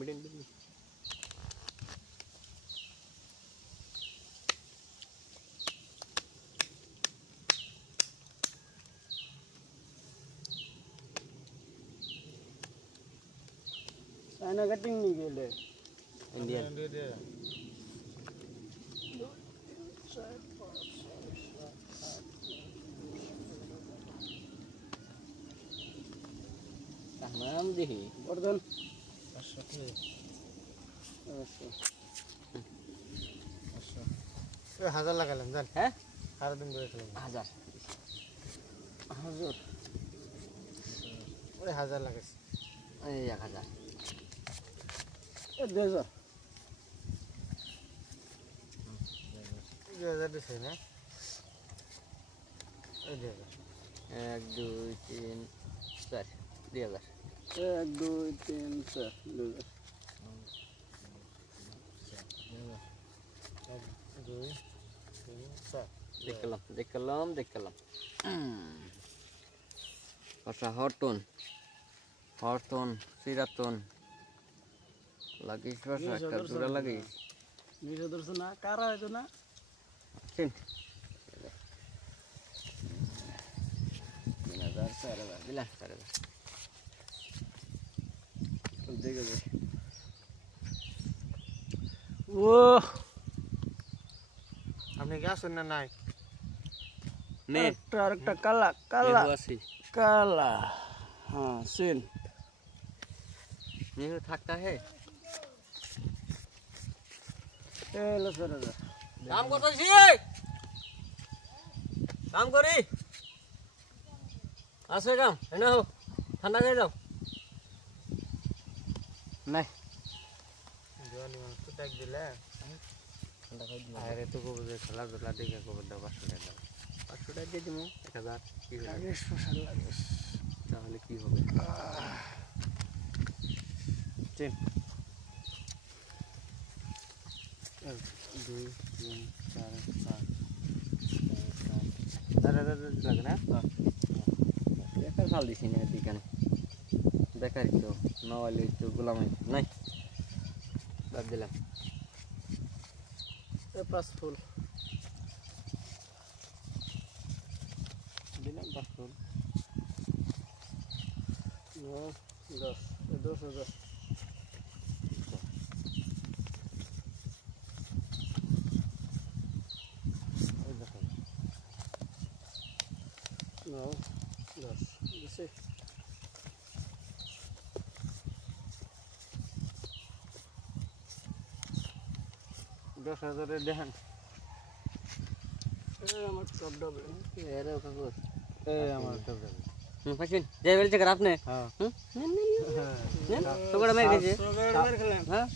medium China cutting नहीं गेले Indian नाम देखी वर्धन হাজার লাগালাম জান হ্যাঁ সারা দিন ধরে খেলাম হাজার ওই হাজার লাগাইছি এই 1000 2000 2000 দিছে না এই 1 2 3 4 2000 1 2 3 4 2000 দেখলাম আচ্ছা হরটন সিরাটন লাগিস বাসা একটা জোড়া লাগিস নিশো দর্শন না কারা হইতো না চিন 3000 4000 দিলা 4000 দেখে দে ও আপনি গেছেন না নাই নে একটা काला আসি काला हाँ सीन ये थकता है ए लो सर काम করতেছি কাম করি আছে কাম এনা হো ঠান্ডা খাই যাও নাই জোয়ানি মাছ তো টাক দিলে ঠান্ডা খাই দিও আরে তো কবুতর খেলাধুলা দেখে কবুতর 500 টাকা দাও 500 টাকা দিয়ে দিমু 1000 কি হবে আগে স্পেশাল লাগে তাহলে কি হবে চিন 1 2 3 4 5 লাগে না বেকার ফাল দিছি না দোকানে বেকার তো নওয়ালি তো গোলামাই নাই বাদ দিলাম ए पास फुल দিলাম 500 9 10 10 ওই দেখো 9 10 দিছে 10,000 দেখেন ए আমার টপ ডাবল এরে কাকু এই আমার সব যাবে পাচ্ছেন যে বলছে আপনি হ্যাঁ তো করে মেরে গেছে মেরে খেলেন হ্যাঁ